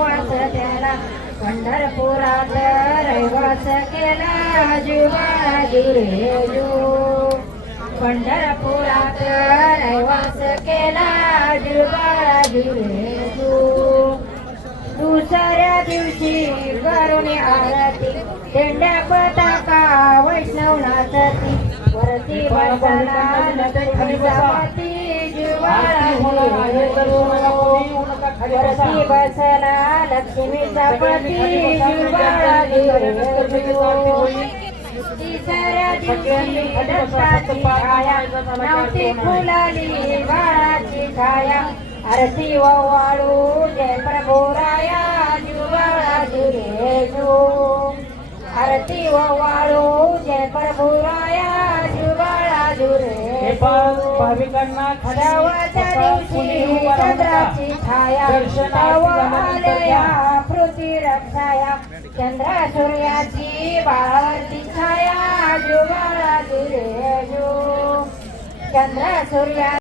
वास त्याला पंढरपुरात रहिवास केला जुबाळा जुरे पंढरपुरात रहिवास केला जुबाळा जुरे दुसऱ्या दिवशी करुणी आरती तेंड्या पताका वैष्णव नाचती वरती बसला लक्ष्मीचा जुवाळा वरती बसला लक्ष्मीचा पती तिसऱ्या दिवशी दत्ताची छाया नव्हती फुलाली बाळाची छाया आरती वाळू जय प्रभू राया आरती वाळू जय प्रभू राया जुवाळा जुरे हे पण भाविकांना शेवटच्या दिवशी चंद्राची छाया आलया पृथ्वी रक्षाया चंद्र सूर्याची बाळाची छाया जुवाळा जुरे जू चंद्र सूर्या